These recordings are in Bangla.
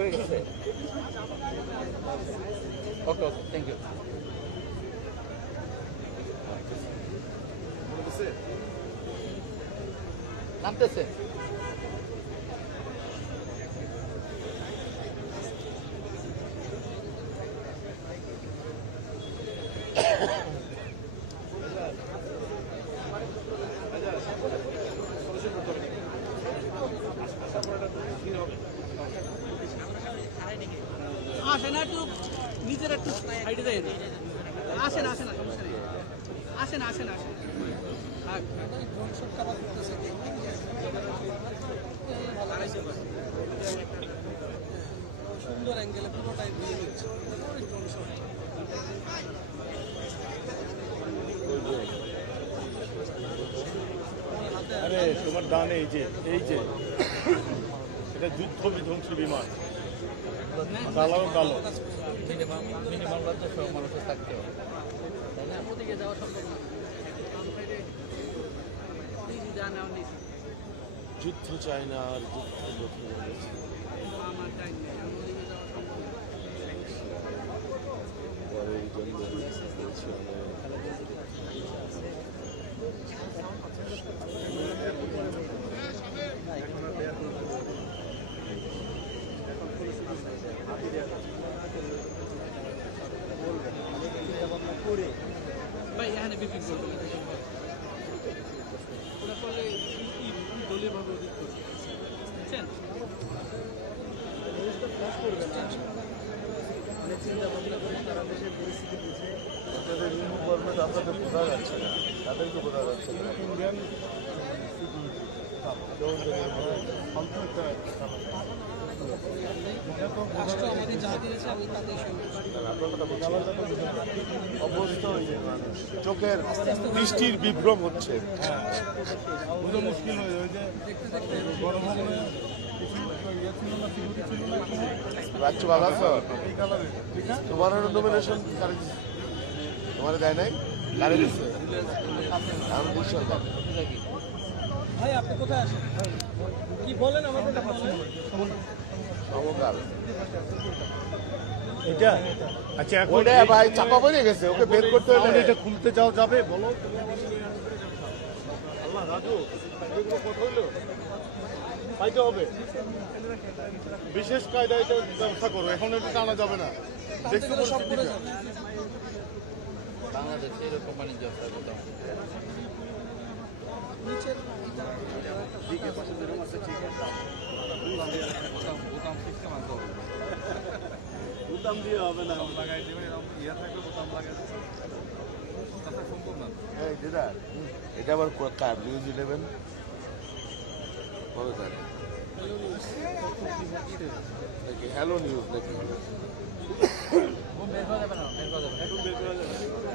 হয়ে গেছে। ওকে ওকে থ্যাংক ইউ নামতেছে আসেন একটু নিজের একটু সাইডে যাই আসেন আসেন না সমস্যা নেই আসেন আসেন আসেন থাক। অ্যাঙ্গেলে পুরোটাই দিয়ে দিচ্ছে। আরে তোমার ডানে এই যে এই যে। এটা যুদ্ধ বিধ্বংসী বিমান। কালো কালো। মিনিমাম মানুষের থাকতে হবে। তাই না? ওদিকে যাওয়া সম্ভব না। নিজে যা নেওয়া নিস যুদ্ধ চাই না আর যুদ্ধ করতে বলেছে। আমার টাইম নেই আমি ওদিকে যাওয়া সম্ভব না আমি, ভাই এখানে বিক্রি করব ওরা করলে দলীয় ভাবে অধিক করবে বুঝছেন অনেক চিন্তা ভাবনা করে সারা দেশের পরিস্থিতি বুঝে আপনাদের আপনাদের বোঝা যাচ্ছে না। তাদেরকে বোঝা যাচ্ছে না। ইন্ডিয়ান তাদের চোখের দৃষ্টির বিভ্রম হচ্ছে বুঝে মুশকিল হয়ে যায় না রাজ্য ভালো তোমার নমিনেশন তোমার দেয় নাই? কারে দিচ্ছে আমি দিচ্ছি ভাই আপনি কোথায় আসেন কি বলেন আমাদের সমকাল। এটা? আচ্ছা এখন ওটা ভাই চাপা পড়ে গেছে ওকে বের করতে তাহলে হলে এটা খুলতে যাওয়া যাবে বলো। আল্লাহ রাজু এগুলো কথা হইল? পাইতে হবে। বিশেষ কায়দায় এটা ব্যবস্থা করো এখন এটা টানা যাবে না। দেখতে পরিস্থিতিটা। বাংলাদেশে এরকম বাণিজ্য ব্যবসা করতাম বুতাম দিয়ে হবে না এই দিদা এটা আবার কার? নিউজ ইলেভেন কবে তার? হ্যালো নিউজ নাকি? বের করা যাবে না বের করা যাবে।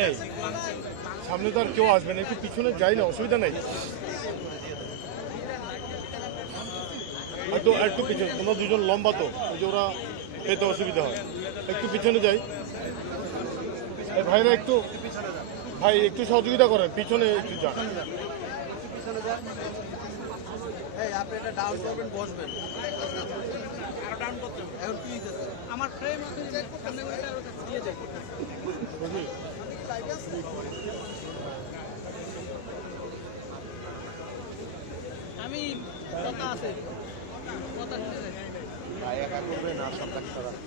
এই, সামনে তো আর কেউ আসবে না, একটু পিছনে যাই না, অসুবিধা নাই। হয়তো একটু পিছনে, তোমরা দুজন লম্বা তো ওই যে ওরা পেতে অসুবিধা হয়। একটু পিছনে যাই। ভাইরা একটু, ভাই একটু সহযোগিতা করেন, পিছনে একটু যান। আপনি এটা ডাউন করবেন বসবেন। আরও ডাউন করতে এখন কি হইতেছে? আমার ফ্রেম আছে সামনে করে দিয়ে যাই বুঝলি? আমি কথা আছে। কথা শুনে ভাই একা সব কথাই বলি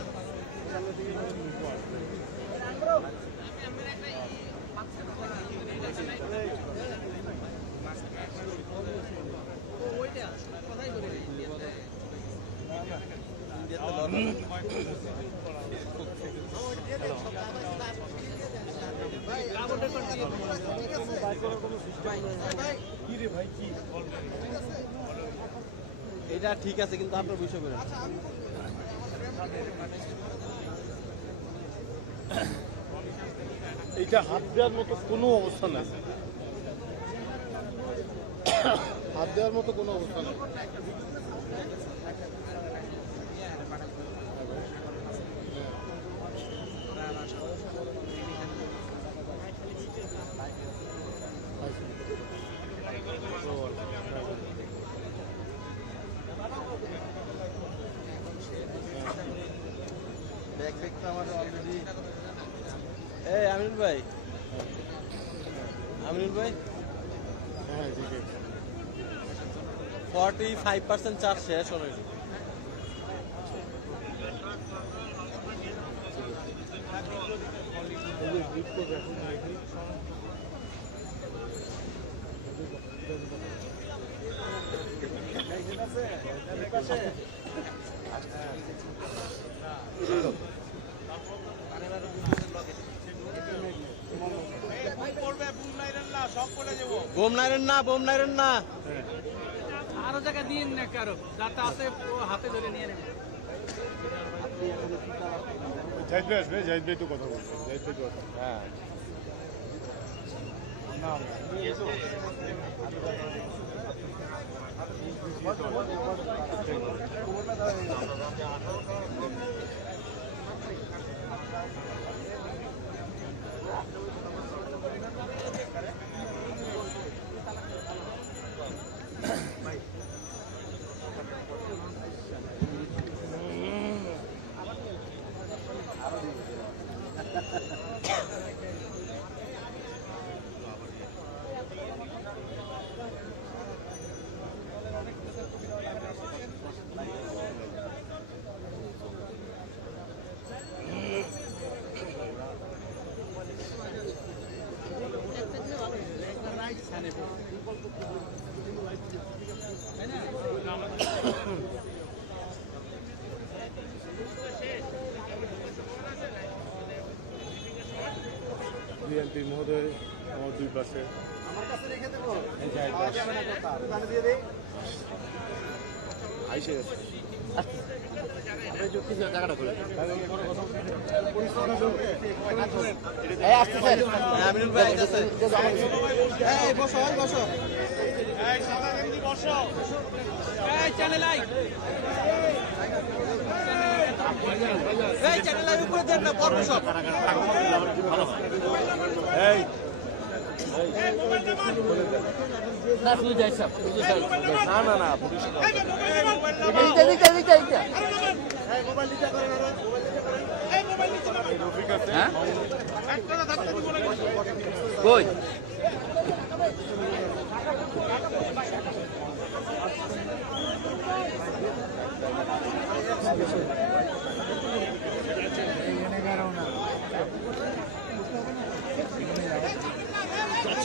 হুম ডাবল রেকর্ড দিয়ে দেবো। এটা ঠিক আছে কিন্তু আপনার বিষয় করে এটা হাত দেওয়ার মতো কোনো অবস্থা নেই। হাত দেওয়ার মতো কোনো অবস্থা নেই। ব্যাগ ব্যাগ তো আমার অলরেডি এই আমিনুল ভাই। আমিনুল ভাই? হ্যাঁ ঠিক আছে ফর্টি ফাইভ পার্সেন্ট চার্জ শেষ অলরেডি বোম নাইরেন না বোম নাইরেন না। আরও জায়গা দিন না কারও যাতে আছে ও হাতে ধরে নিয়ে নেবে। জাহিদ ভাই আসবে জাহিদ ভাই তো কথা বলবে জাহিদ ভাই কথা হ্যাঁ। বিএনপি মহোদয় আমার দুই পাশে। আইসে গেছে। এই বসো এই বসো। এই চ্যানেল আই এই চ্যানেলের উপরে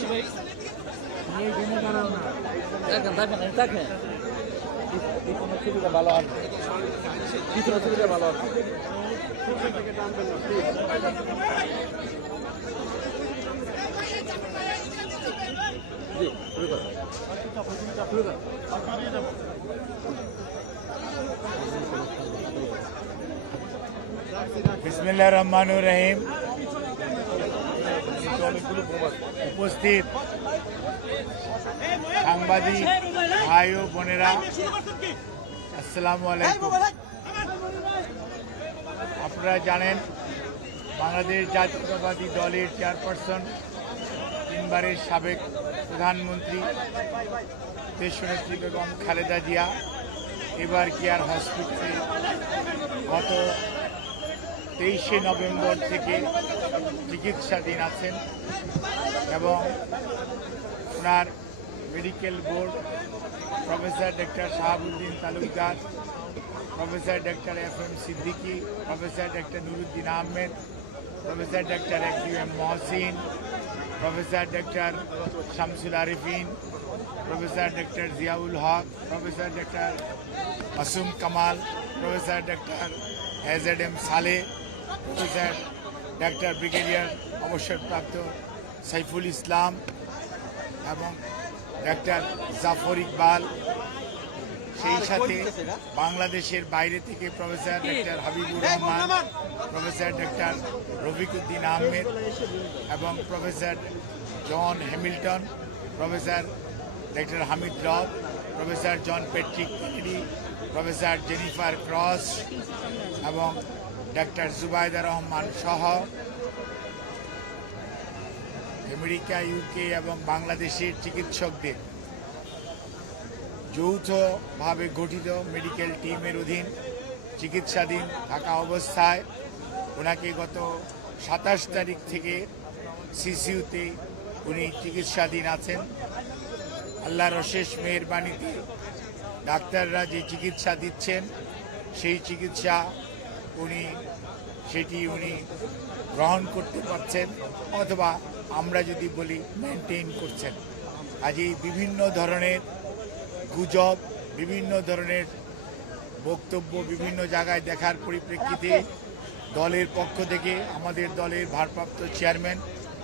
দেন না পর্ব সব না না না পুলিশ কই দেখেন দেখেন এই দেখেন পিছনের ছবিটা ভালো আসবে পিছনের ছবিটা ভালো আসবে জি শুরু করো শুরু করো বিসমিল্লাহ রহমানুর রহিম উপস্থিত সাংবাদিক ভাই ও বোনেরা। আসসালামু আলাইকুম। আপনারা জানেন, বাংলাদেশ জাতীয়তাবাদী দলের চেয়ারপারসন, তিনবারের সাবেক প্রধানমন্ত্রী দেশনেত্রী বেগম খালেদা জিয়া, এবার কি আর হসপিটালে গত তেইশে নভেম্বর থেকে চিকিৎসাধীন আছেন এবং ওনার medical board professor doctor Shahabuddin Talukdar, professor doctor F M Siddiqui, professor doctor Nuruddin Ahmed, professor doctor AQ M Mohsin, professor doctor Shamsul Arefin, professor doctor Ziaul Haque, professor doctor Masum Kamal, professor doctor AZ M Saleh professor doctor brigadier অবসরপ্রাপ্ত সাইফুল ইসলাম এবং ডাক্তার জাফর ইকবাল সেই সাথে বাংলাদেশের বাইরে থেকে professor doctor Habibur Rahman professor doctor Rafiquddin Ahmed এবং professor John Hamilton professor doctor Hamid Rab professor John Patrick Kennedy professor Jennifer Cross এবং ডাক্তার জুবাইদা রহমান সহ আমেরিকা ইউকে এবং বাংলাদেশের চিকিৎসকদের যৌথভাবে গঠিত মেডিকেল টিমের অধীন চিকিৎসাধীন থাকা অবস্থায় ওনাকে গত সাতাশ তারিখ থেকে সিসিউতে উনি চিকিৎসাধীন আছেন। আল্লাহর অশেষ মেহরবানিতে ডাক্তাররা যে চিকিৎসা দিচ্ছেন, সেই চিকিৎসা উনি, সেটি উনি গ্রহণ করতে পারছেন অথবা আমরা যদি বলি মেনটেন করছেন। কাজেই বিভিন্ন ধরনের গুজব, বিভিন্ন ধরনের বক্তব্য বিভিন্ন জায়গায় দেখার পরিপ্রেক্ষিতে দলের পক্ষ থেকে আমাদের দলের ভারপ্রাপ্ত চেয়ারম্যান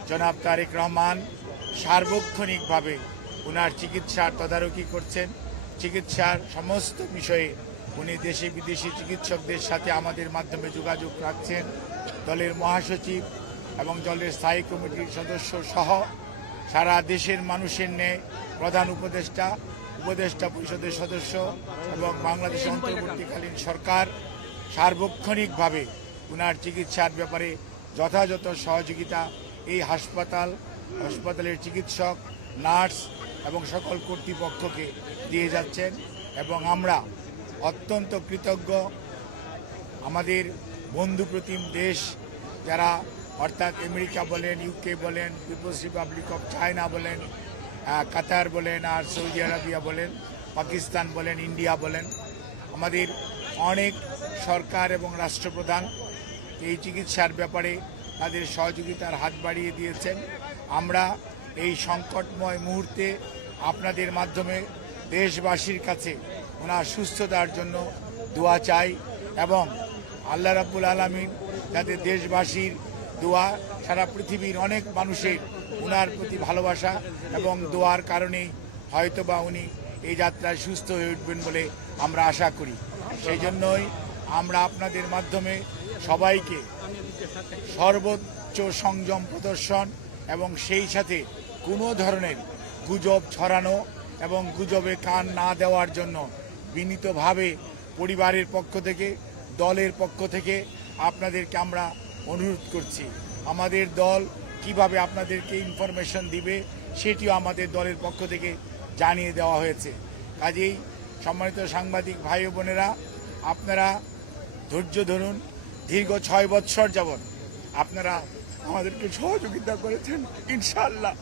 জনাব তারেক রহমান সার্বক্ষণিকভাবে ওনার চিকিৎসার তদারকি করছেন। চিকিৎসার সমস্ত বিষয়ে উনি দেশে বিদেশি চিকিৎসকদের সাথে আমাদের মাধ্যমে যোগাযোগ রাখছেন। দলের মহাসচিব এবং দলের স্থায়ী কমিটির সদস্য সহ সারা দেশের মানুষের ন্যায় প্রধান উপদেষ্টা উপদেষ্টা পরিষদের সদস্য এবং বাংলাদেশ অন্তর্বর্তীকালীন সরকার সার্বক্ষণিকভাবে ওনার চিকিৎসার ব্যাপারে যথাযথ সহযোগিতা এই হাসপাতাল, হাসপাতালের চিকিৎসক, নার্স এবং সকল কর্তৃপক্ষকে দিয়ে যাচ্ছেন এবং আমরা অত্যন্ত কৃতজ্ঞ। আমাদের বন্ধুপ্রতিম দেশ যারা অর্থাৎ আমেরিকা বলেন ইউকে বলেন পিপলস রিপাবলিক অফ চায়না বলেন কাতার বলেন আর সৌদি আরবিয়া বলেন, পাকিস্তান বলেন, ইন্ডিয়া বলেন, আমাদের অনেক সরকার এবং রাষ্ট্রপ্রধান এই চিকিৎসার ব্যাপারে তাদের সহযোগিতার হাত বাড়িয়ে দিয়েছেন। আমরা এই সংকটময় মুহূর্তে আপনাদের মাধ্যমে দেশবাসীর কাছে ওনার সুস্থতার জন্য দোয়া চাই এবং আল্লাহ রাব্বুল আলমিন যাতে দেশবাসীর দোয়া সারা পৃথিবীর অনেক মানুষের ওনার প্রতি ভালোবাসা এবং দোয়ার কারণেই হয়তোবা উনি এই যাত্রায় সুস্থ হয়ে উঠবেন বলে আমরা আশা করি। সেই জন্যই আমরা আপনাদের মাধ্যমে সবাইকে সর্বোচ্চ সংযম প্রদর্শন এবং সেই সাথে কোনো ধরনের গুজব ছড়ানো এবং গুজবে কান না দেওয়ার জন্য বিনীতভাবে পরিবারের পক্ষ থেকে, দলের পক্ষ থেকে আপনাদেরকে আমরা অনুরোধ করছি। আমাদের দল কীভাবে আপনাদেরকে ইনফরমেশন দিবে সেটিও আমাদের দলের পক্ষ থেকে জানিয়ে দেওয়া হয়েছে। কাজেই সম্মানিত সাংবাদিক ভাই বোনেরা, আপনারা ধৈর্য ধরুন, দীর্ঘ ছয় বৎসর যাবৎ আপনারা আমাদেরকে সহযোগিতা করেছেন ইনশাল্লাহ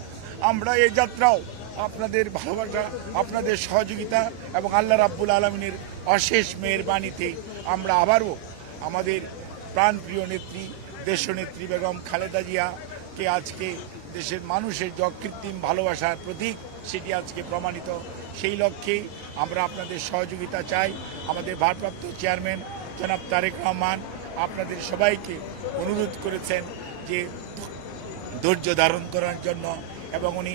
আমরা এই যাত্রাও আপনাদের ভালোবাসা, আপনাদের সহযোগিতা এবং আল্লাহ রাব্বুল আলমিনের অশেষ মেহরবানিতে আমরা আবারও আমাদের প্রাণপ্রিয় নেত্রী, দেশনেত্রী বেগম খালেদা জিয়াকে আজকে দেশের মানুষের যে অকৃত্রিম ভালোবাসার প্রতীক সেটি আজকে প্রমাণিত। সেই লক্ষ্যে আমরা আপনাদের সহযোগিতা চাই। আমাদের ভারপ্রাপ্ত চেয়ারম্যান জনাব তারেক রহমান আপনাদের সবাইকে অনুরোধ করেছেন যে ধৈর্য ধারণ করার জন্য এবং উনি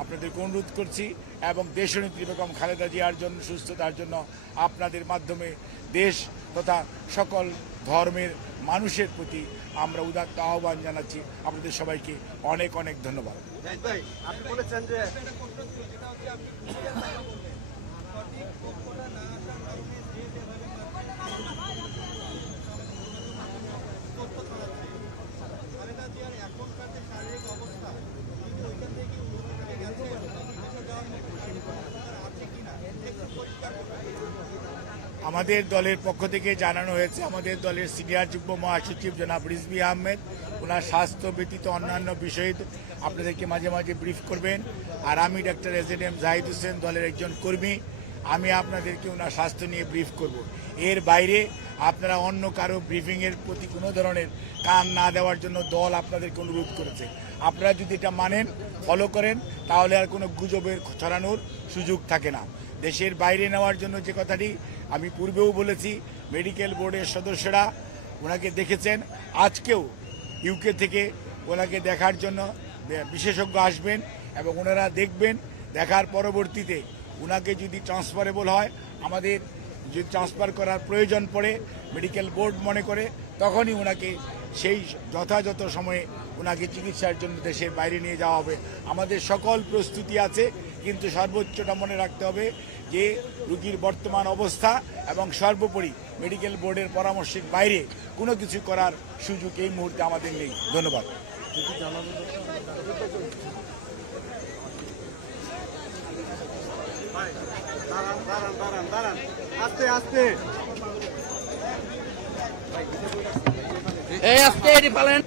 আপনাদেরকে অনুরোধ করছি এবং দেশনেত্রী বেগম খালেদা জিয়ার জন্য, সুস্থতার জন্য আপনাদের মাধ্যমে দেশ তথা সকল ধর্মের মানুষের প্রতি আমরা উদাত্ত আহ্বান জানাচ্ছি। আপনাদের সবাইকে অনেক অনেক ধন্যবাদ। আপনি বলেছেন যে আমাদের দলের পক্ষ থেকে জানানো হয়েছে, আমাদের দলের সিনিয়র যুগ্ম মহাসচিব জনাব রিজভি আহমেদ, ওনার স্বাস্থ্য ব্যতীত অন্যান্য বিষয়ে আপনাদেরকে মাঝে মাঝে ব্রিফ করবেন। আর আমি doctor S M Zahid Hossain দলের একজন কর্মী, আমি আপনাদেরকে ওনার স্বাস্থ্য নিয়ে ব্রিফ করব। এর বাইরে আপনারা অন্য কারও ব্রিফিংয়ের প্রতি কোনো ধরনের কান না দেওয়ার জন্য দল আপনাদেরকে অনুরোধ করেছে। আপনারা যদি এটা মানেন, ফলো করেন, তাহলে আর কোনো গুজবের ছড়ানোর সুযোগ থাকে না। দেশের বাইরে নেওয়ার জন্য যে কথাটি আমি পূর্বেও বলেছি, মেডিকেল বোর্ডের সদস্যরা ওনাকে দেখেছেন। আজকেও ইউকে থেকে ওনাকে দেখার জন্য বিশেষজ্ঞ আসবেন এবং ওনারা দেখবেন, দেখার পরবর্তীতে ওনাকে যদি ট্রান্সফারেবল হয়, আমাদের যদি ট্রান্সফার করার প্রয়োজন পড়ে মেডিকেল বোর্ড মনে করে, তখনই ওনাকে সেই যথাযথ সময়ে ওনাকে চিকিৎসার জন্য দেশের বাইরে নিয়ে যাওয়া হবে। আমাদের সকল প্রস্তুতি আছে, কিন্তু সর্বোচ্চটা মনে রাখতে হবে যে রুগীর বর্তমান অবস্থা এবং সর্বোপরি মেডিকেল বোর্ডের পরামর্শের বাইরে কোনো কিছু করার সুযোগ এই মুহূর্তে আমাদের নেই। ধন্যবাদ। দাঁড়ান দাঁড়ান দাঁড়ান দাঁড়ান আস্তে আস্তে এই আজকে এটি পালেন।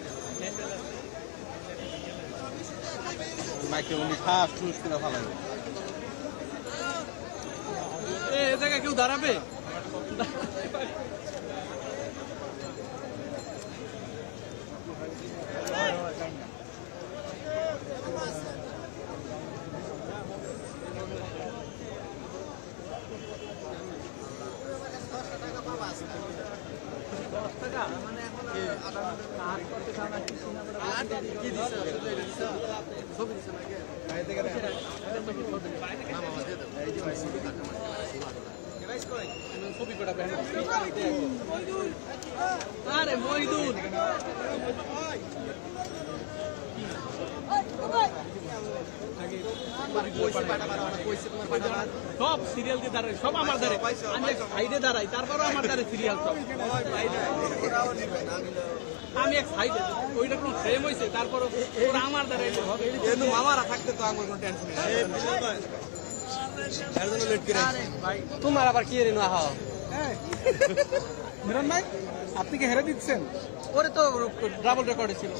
মাইকে উনি খাস করে এ জায়গায় কেউ দাঁড়াবে? আরে মহিদুল সব সিরিয়াল দিয়ে দাঁড়ায় সব আমার দ্বারে আমি সাইডে দাঁড়াই তারপরও আমার দ্বারে সিরিয়াল সব। আমি এক সাইডে ওইটা কোনো ফ্রেম হয়েছে তারপরও ওরা আমার দ্বারা হবে। মামারা থাকতে তো আমার কোনো টেনশন নেই। এর জন্য লেট করে তোমার আবার কি রে না হও মিরন ভাই আপনি কি হেরে দিচ্ছেন? ওরে তো ডাবল রেকর্ডে ছিল।